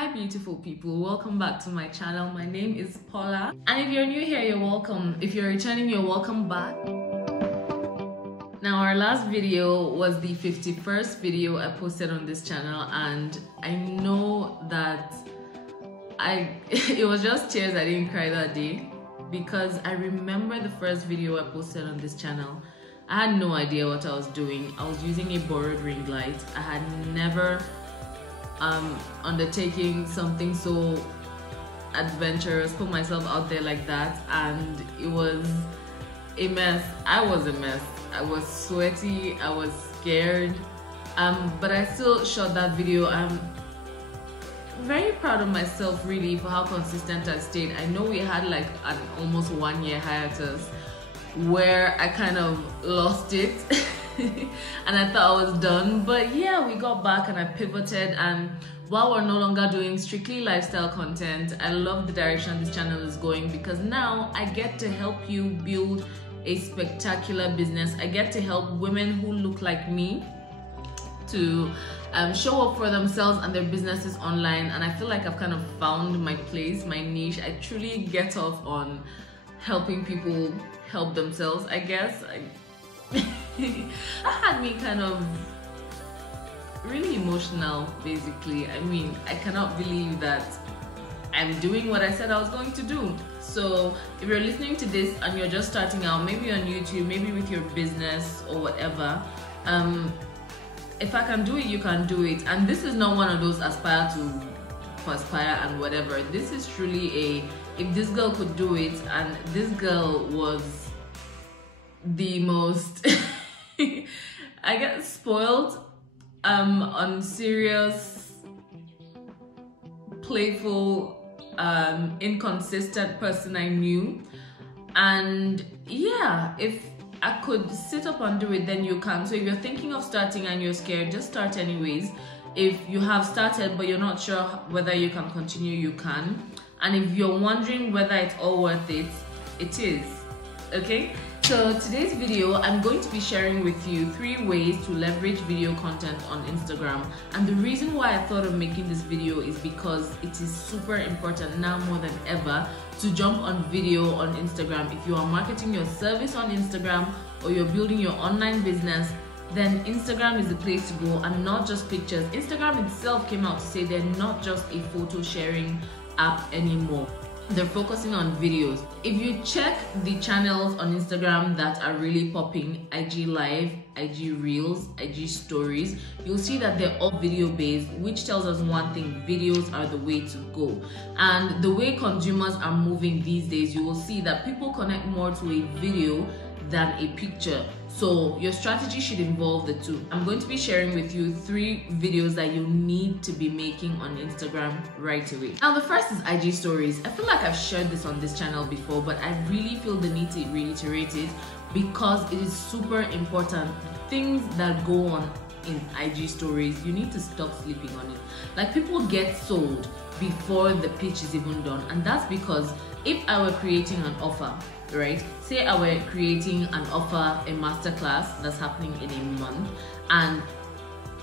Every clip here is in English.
Hi beautiful people, welcome back to my channel. My name is Paula, and if you're new here, you're welcome. If you're returning, you're welcome back. Now our last video was the 51st video I posted on this channel, and I know that it was just tears. I didn't cry that day because I remember the first video I posted on this channel. I had no idea what I was doing. I was using a borrowed ring light. I had never undertaking something so adventurous, put myself out there like that, and it was a mess. I was a mess. I was sweaty, I was scared, but I still shot that video. I'm very proud of myself really for how consistent I stayed. I know we had like an almost 1 year hiatus where I kind of lost it and I thought I was done, but yeah, we got back and I pivoted, and while we're no longer doing strictly lifestyle content, I love the direction this channel is going because now I get to help you build a spectacular business. I get to help women who look like me to show up for themselves and their businesses online, and I feel like I've kind of found my place, my niche. I truly get off on helping people help themselves, I guess. That had me kind of really emotional, basically. I mean, I cannot believe that I'm doing what I said I was going to do. So if you're listening to this and you're just starting out, maybe on YouTube, maybe with your business or whatever, if I can do it, you can do it. And this is not one of those aspire to perspire and whatever. This is truly if this girl could do it, and this girl was the most I get spoiled, unserious, playful, inconsistent person I knew. And yeah, if I could sit up and do it, then you can. So if you're thinking of starting and you're scared, just start anyways. If you have started but you're not sure whether you can continue, you can. And if you're wondering whether it's all worth it, it is. Okay, so today's video I'm going to be sharing with you 3 ways to leverage video content on Instagram. And the reason why I thought of making this video is because it is super important now more than ever to jump on video on Instagram. If you are marketing your service on Instagram or you're building your online business, then Instagram is the place to go, and not just pictures. Instagram itself came out to say they're not just a photo sharing app anymore. They're focusing on videos. If you check the channels on Instagram that are really popping, IG Live, IG Reels, IG Stories, you'll see that they're all video based, which tells us one thing: videos are the way to go. And the way consumers are moving these days, you will see that people connect more to a video than a picture. So your strategy should involve the two. I'm going to be sharing with you 3 videos that you need to be making on Instagram right away. Now the first is IG Stories. I feel like I've shared this on this channel before, but I really feel the need to reiterate it because it is super important. Things that go on in IG Stories, you need to stop sleeping on it. Like, people get sold before the pitch is even done, and that's because if I were creating an offer, right? Say I were creating an offer, a masterclass that's happening in a month, and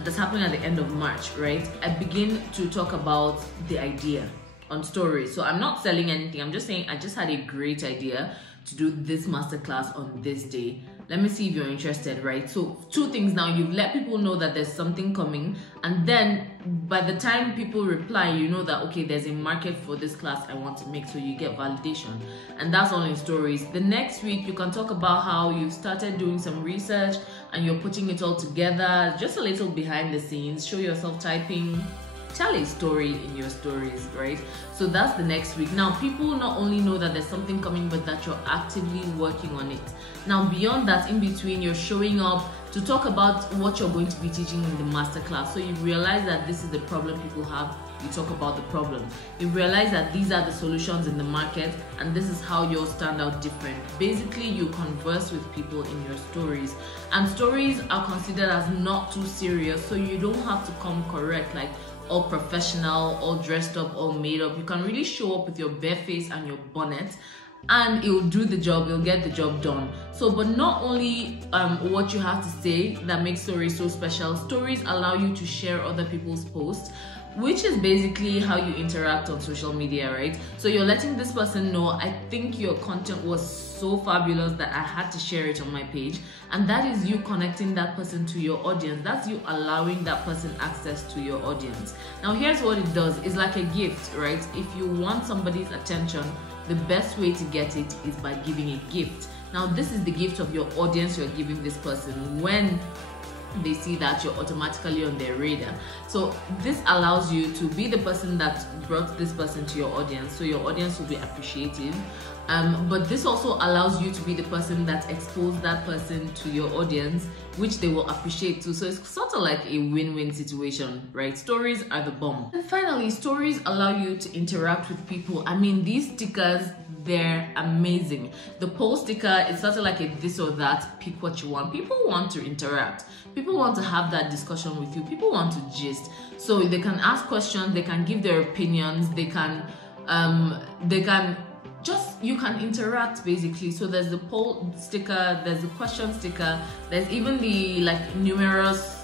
that's happening at the end of March, right? I begin to talk about the idea on Stories. So I'm not selling anything. I'm just saying I just had a great idea to do this masterclass on this day. Let me see if you're interested, right? So 2 things now. You've let people know that there's something coming, and then by the time people reply, you know that, okay, there's a market for this class I want to make, so you get validation. And that's all in Stories. The next week, you can talk about how you've started doing some research and you're putting it all together, just a little behind the scenes, show yourself typing, tell a story in your stories, right? So that's the next week. Now people not only know that there's something coming, but that you're actively working on it. Now beyond that, in between, you're showing up to talk about what you're going to be teaching in the masterclass. So you realize that this is the problem people have, you talk about the problem. You realize that these are the solutions in the market, and this is how you'll stand out different. Basically, you converse with people in your stories, and stories are considered as not too serious, so you don't have to come correct, like all professional, all dressed up, all made up. You can really show up with your bare face and your bonnet, and it'll do the job, it'll get the job done. So, but not only what you have to say that makes stories so special, stories allow you to share other people's posts, which is basically how you interact on social media, right? So you're letting this person know, I think your content was so fabulous that I had to share it on my page. And that is you connecting that person to your audience. That's you allowing that person access to your audience. Now here's what it does. It's like a gift, right? If you want somebody's attention, the best way to get it is by giving a gift. Now this is the gift of your audience you're giving this person. When they see that, you're automatically on their radar. So this allows you to be the person that brought this person to your audience, so your audience will be appreciative. But this also allows you to be the person that exposed that person to your audience, which they will appreciate too. So it's sort of like a win-win situation, right? Stories are the bomb. And finally, stories allow you to interact with people. I mean, these stickers, they're amazing. The poll sticker is sort of like a this or that, pick what you want. People want to interact. People want to have that discussion with you. People want to gist. So they can ask questions, they can give their opinions, they can you can interact basically. So there's the poll sticker, there's the question sticker, there's even the like numerous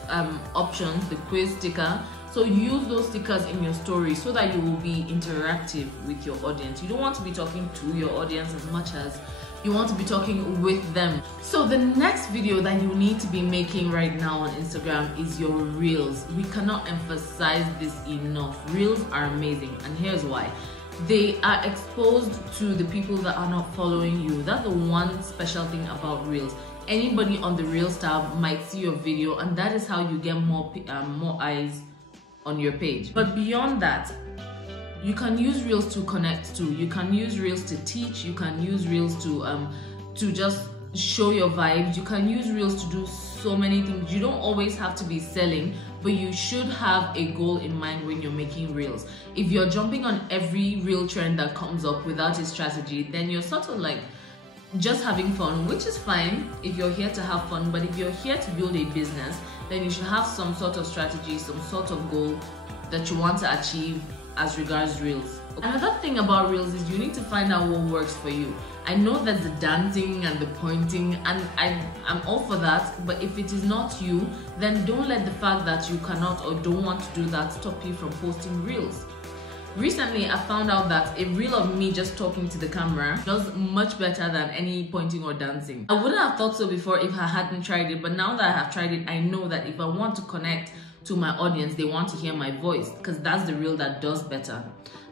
options, the quiz sticker. So use those stickers in your story so that you will be interactive with your audience. You don't want to be talking to your audience as much as you want to be talking with them. So the next video that you need to be making right now on Instagram is your reels. We cannot emphasize this enough. Reels are amazing, and here's why. They are exposed to the people that are not following you. That's the one special thing about reels. Anybody on the Reels tab might see your video, and that is how you get more eyes on your page. But beyond that, you can use reels to connect to. You can use reels to teach. You can use reels to just show your vibes. You can use reels to do so many things. You don't always have to be selling, but you should have a goal in mind when you're making reels. If you're jumping on every reel trend that comes up without a strategy, then you're sort of like just having fun, which is fine if you're here to have fun. But if you're here to build a business, then you should have some sort of strategy, some sort of goal that you want to achieve as regards reels. Another thing about reels is you need to find out what works for you. I know there's the dancing and the pointing, and I'm all for that, but if it is not you, then don't let the fact that you cannot or don't want to do that stop you from posting reels. Recently, I found out that a reel of me just talking to the camera does much better than any pointing or dancing. I wouldn't have thought so before if I hadn't tried it, but now that I have tried it, I know that if I want to connect to my audience, they want to hear my voice, because that's the reel that does better.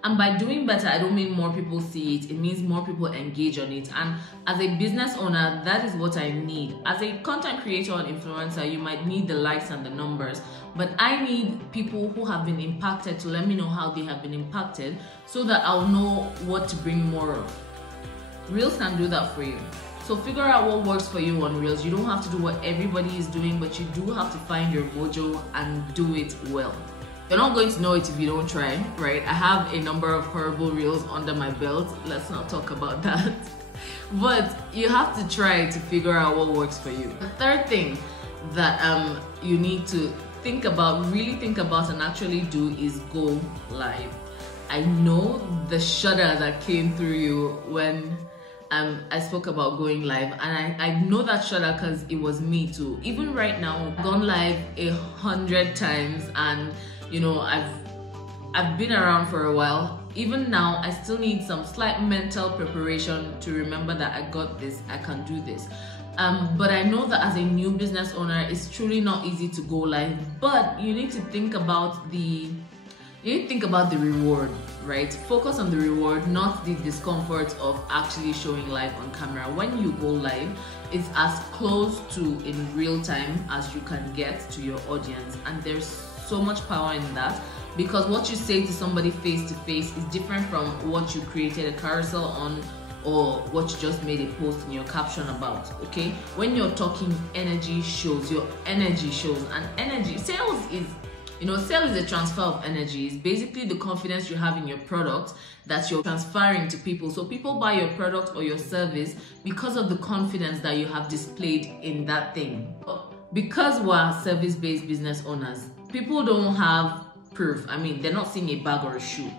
And by doing better, I don't mean more people see it, it means more people engage on it. And as a business owner, that is what I need. As a content creator and influencer, you might need the likes and the numbers, but I need people who have been impacted to let me know how they have been impacted, so that I'll know what to bring more of. Reels can do that for you. So figure out what works for you on Reels. You don't have to do what everybody is doing, but you do have to find your mojo and do it well. You're not going to know it if you don't try, right? I have a number of horrible reels under my belt. Let's not talk about that. But you have to try to figure out what works for you. The third thing that you need to think about, really think about and actually do is go live. I know the shudder that came through you when I spoke about going live, and I know that shudder because it was me too. Even right now, I've gone live 100 times, and you know, I've been around for a while. Even now, I still need some slight mental preparation to remember that I got this, I can do this. But I know that as a new business owner, it's truly not easy to go live, but you need to think about the reward, right? Focus on the reward, not the discomfort of actually showing live on camera. When you go live, it's as close to in real time as you can get to your audience, and there's so much power in that, because what you say to somebody face to face is different from what you created a carousel on or what you just made a post in your caption about. Okay, when you're talking, energy shows. Your energy shows, and energy, sales is a transfer of energy. It's basically the confidence you have in your product that you're transferring to people. So people buy your product or your service because of the confidence that you have displayed in that thing. Because we're service-based business owners, people don't have proof. I mean, they're not seeing a bag or a shoe.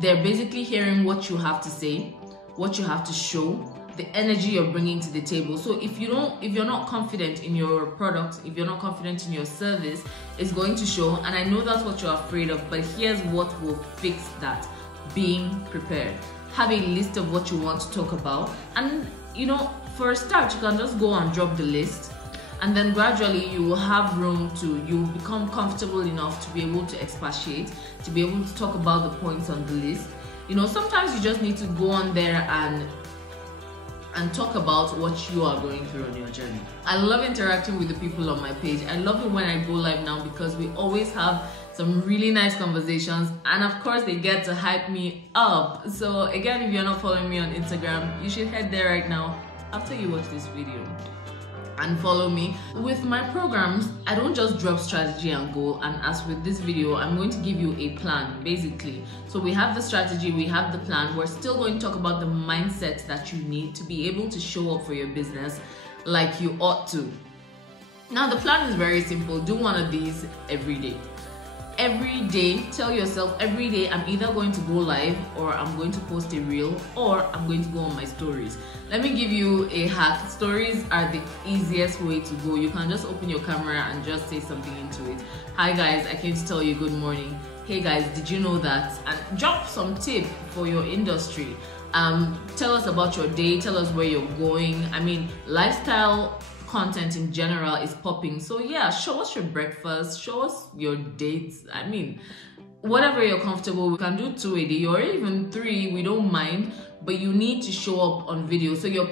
They're basically hearing what you have to say, what you have to show, the energy you're bringing to the table. So if you're not confident in your product, if you're not confident in your service, it's going to show. And I know that's what you're afraid of, but here's what will fix that: being prepared. Have a list of what you want to talk about, and for a start, you can just go and drop the list, and then gradually you will have room to, you become comfortable enough to be able to expatiate, to be able to talk about the points on the list. Sometimes you just need to go on there and talk about what you are going through on your journey. I love interacting with the people on my page. I love it when I go live now, because we always have some really nice conversations, and of course they get to hype me up. So again, if you're not following me on Instagram, you should head there right now after you watch this video and follow me. With my programs, I don't just drop strategy and goal, and as with this video, I'm going to give you a plan, basically. So we have the strategy, we have the plan. We're still going to talk about the mindset that you need to be able to show up for your business like you ought to. Now, the plan is very simple. Do one of these every day. Every day, tell yourself, every day I'm either going to go live, or I'm going to post a reel, or I'm going to go on my stories. Let me give you a hack. Stories are the easiest way to go. You can just open your camera and just say something into it. Hi guys, I came to tell you good morning. Hey guys, did you know that? And drop some tip for your industry. Tell us about your day, tell us where you're going. I mean, lifestyle content in general is popping, so yeah, show us your breakfast, show us your dates. I mean, whatever you're comfortable. We can do 2 a day or even 3, we don't mind, but you need to show up on video. So the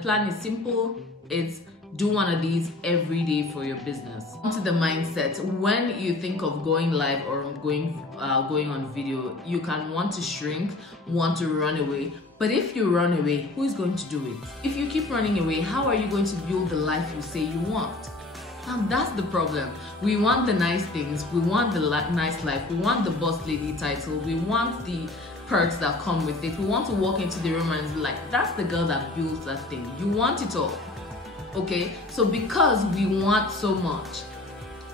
plan is simple. It's do one of these every day for your business. Onto the mindset. When you think of going live or going on video, you can want to shrink, want to run away. But if you run away, who is going to do it? If you keep running away, how are you going to build the life you say you want? And that's the problem. We want the nice things, we want the nice life, we want the boss lady title, we want the perks that come with it. We want to walk into the room and be like, that's the girl that builds that thing. You want it all. Okay, so because we want so much,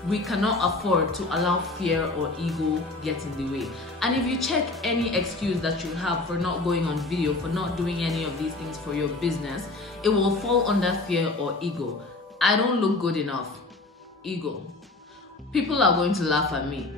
we cannot afford to allow fear or ego get in the way. And if you check any excuse that you have for not going on video, for not doing any of these things for your business, it will fall under fear or ego. I don't look good enough. Ego. People are going to laugh at me.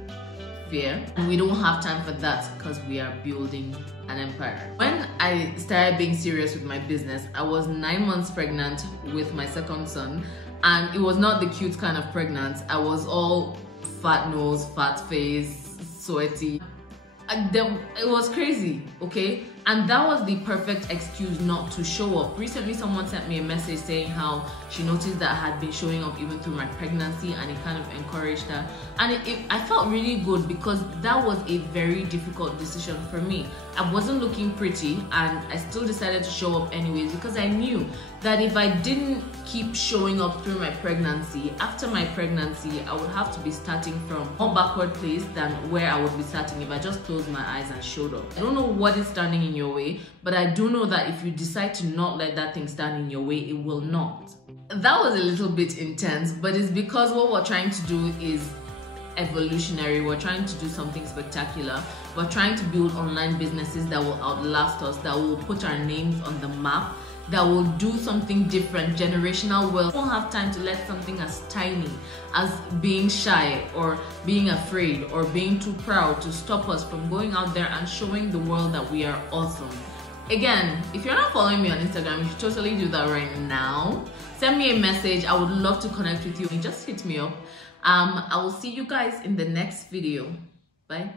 Fear. And we don't have time for that because we are building an empire. When I started being serious with my business, I was 9 months pregnant with my second son, and it was not the cute kind of pregnant. I was all fat nose, fat face, sweaty. It was crazy, okay? And that was the perfect excuse not to show up. Recently, someone sent me a message saying how she noticed that I had been showing up even through my pregnancy, and it kind of encouraged her. And I felt really good, because that was a very difficult decision for me. I wasn't looking pretty, and I still decided to show up anyways, because I knew that if I didn't keep showing up through my pregnancy, after my pregnancy, I would have to be starting from a more backward place than where I would be starting if I just closed my eyes and showed up. I don't know what is standing in your way, but I do know that if you decide to not let that thing stand in your way, it will not. That was a little bit intense, but it's because what we're trying to do is evolutionary. We're trying to do something spectacular. We're trying to build online businesses that will outlast us, that will put our names on the map, that will do something different, generational wealth. We don't have time to let something as tiny as being shy or being afraid or being too proud to stop us from going out there and showing the world that we are awesome. Again, if you're not following me on Instagram, you should totally do that right now. Send me a message. I would love to connect with you. Just hit me up. I will see you guys in the next video. Bye.